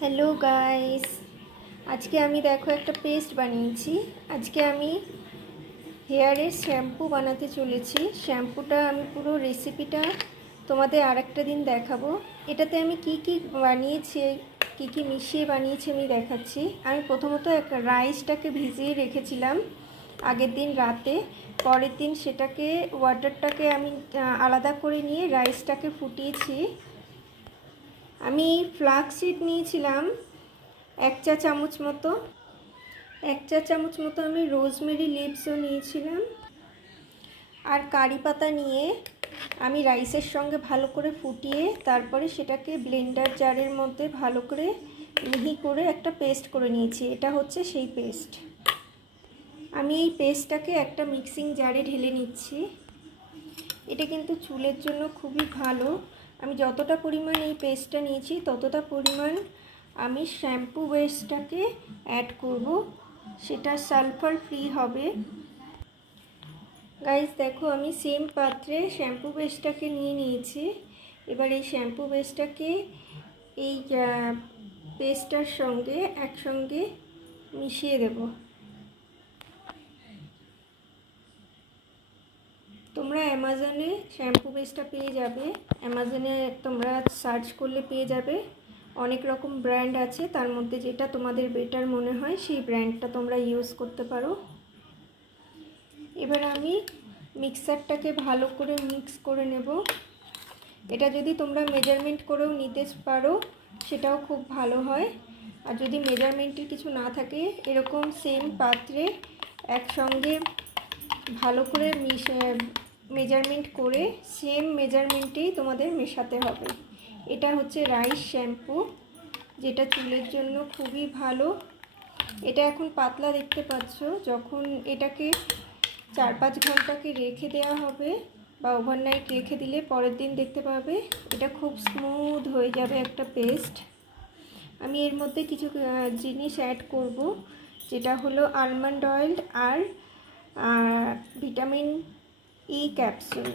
Hello guys, आज के आमी देखो एक पेस्ट बानिয়েছি। आज के आमी हेयारेर शैम्पू बनाते चलेছি। शैम्पूटा आमी पुरो रेसिपिटा তোমাদের আরেকটা দিন দেখাবো। এটাতে আমি কি কি বানিয়েছি, কি কি মিশিয়ে বানিয়েছি আমি দেখাচ্ছি। আমি প্রথমত এক রাইসটাকে ভিজিয়ে রেখেছিলাম আগের দিন রাতে। পরের দিন সেটাকে ওয়াটারটাকে আমি আলাদা করে নিয়ে রাইসটাকে ফুটিয়েছি। আমি ফ্লাক্স সিড নিয়েছিলাম এক চা চামচ মতো আমি রোজমেরি লিভসও নিয়েছিলাম। আর কারি পাতা নিয়ে আমি রাইসের সঙ্গে ভালো করে ফুটিয়ে তারপরে সেটাকে ব্লেন্ডার জারের মধ্যে ভালো করে মিহি করে একটা পেস্ট করে নিয়েছি। এটা হচ্ছে সেই পেস্ট। আমি এই পেস্টটাকে একটা মিক্সিং জারে ঢেলে নিচ্ছি। এটা কিন্তু চুলের জন্য খুবই ভালো। আমি যতটা পরিমাণ এই পেস্টটা নিয়েছি ততটা পরিমাণ আমি শ্যাম্পু বেসটাকে অ্যাড করব, সেটা সালফার ফ্রি হবে। গাইস দেখো, আমি সেম পাত্রে শ্যাম্পু বেসটাকে নিয়ে নিয়েছি। এবার এই শ্যাম্পু বেসটাকে এই পেস্টটার সঙ্গে একসঙ্গে মিশিয়ে দেব। তোমরা অ্যামাজনে শ্যাম্পু বেসটা পেয়ে যাবে। অ্যামাজনে তোমরা সার্চ করলে পেয়ে যাবে। অনেক রকম ব্র্যান্ড আছে, তার মধ্যে যেটা তোমাদের বেটার মনে হয় সেই ব্র্যান্ডটা তোমরা ইউজ করতে পারো। এবার আমি মিক্সারটাকে ভালো করে মিক্স করে নেব। এটা যদি তোমরা মেজারমেন্ট করেও নিতে পারো সেটাও খুব ভালো হয়। আর যদি মেজারমেন্টের কিছু না থাকে, এরকম সেম পাত্রে একসঙ্গে ভালো করে মেজারমেন্ট করে সেম মেজারমেন্টেই তোমাদের মেশাতে হবে। এটা হচ্ছে রাইস শ্যাম্পু, যেটা চুলের জন্য খুবই ভালো। এটা এখন পাতলা দেখতে পাচ্ছ। যখন এটাকে 4-5 ঘন্টাকে রেখে দেওয়া হবে বা ওভারনাইট রেখে দিলে পরের দিন দেখতে পাবে এটা খুব স্মুথ হয়ে যাবে একটা পেস্ট। আমি এর মধ্যে কিছু জিনিস অ্যাড করব, যেটা হলো আলমন্ড অয়েল আর ভিটামিন ই ক্যাপসুল।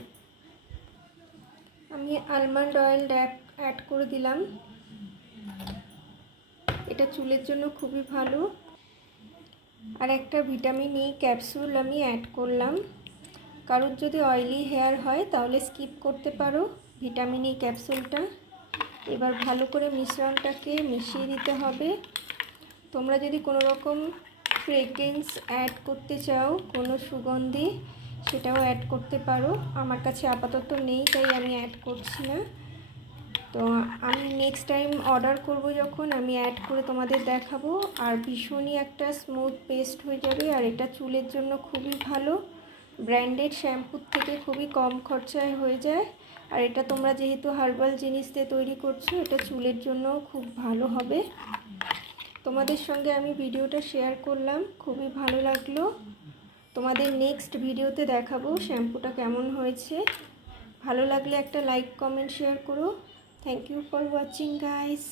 আমি আলমন্ড অয়েল অ্যাড করে দিলাম। এটা চুলের জন্য খুবই ভালো। আর একটা ভিটামিন ই ক্যাপসুল আমি অ্যাড করলাম। কারোর যদি অয়েলি হেয়ার হয় তাহলে স্কিপ করতে পারো ভিটামিন ই ক্যাপসুলটা। এবার ভালো করে মিশ্রণটাকে মিশিয়ে দিতে হবে। তোমরা যদি কোনো রকম ফ্রেগ্রেন্স অ্যাড করতে চাও, কোনো সুগন্ধি, সেটাও অ্যাড করতে পারো। আমার কাছে আপাতত নেই তাই আমি অ্যাড করছি না। তো আমি নেক্সট টাইম অর্ডার করব যখন আমি অ্যাড করে তোমাদের দেখাবো। আর ভীষণই একটা স্মুথ পেস্ট হয়ে যাবে। আর এটা চুলের জন্য খুবই ভালো। ব্র্যান্ডেড শ্যাম্পুর থেকে খুবই কম খরচায় হয়ে যায়। আর এটা তোমরা যেহেতু হার্বাল জিনিস দিয়ে তৈরি করছো, এটা চুলের জন্য খুব ভালো হবে। তোমাদের সঙ্গে আমি ভিডিওটা শেয়ার করলাম, খুবই ভালো লাগলো। তোমাদের নেক্সট ভিডিওতে দেখাবো শ্যাম্পুটা কেমন হয়েছে। ভালো লাগলে একটা লাইক, কমেন্ট, শেয়ার করো। Thank you for watching guys.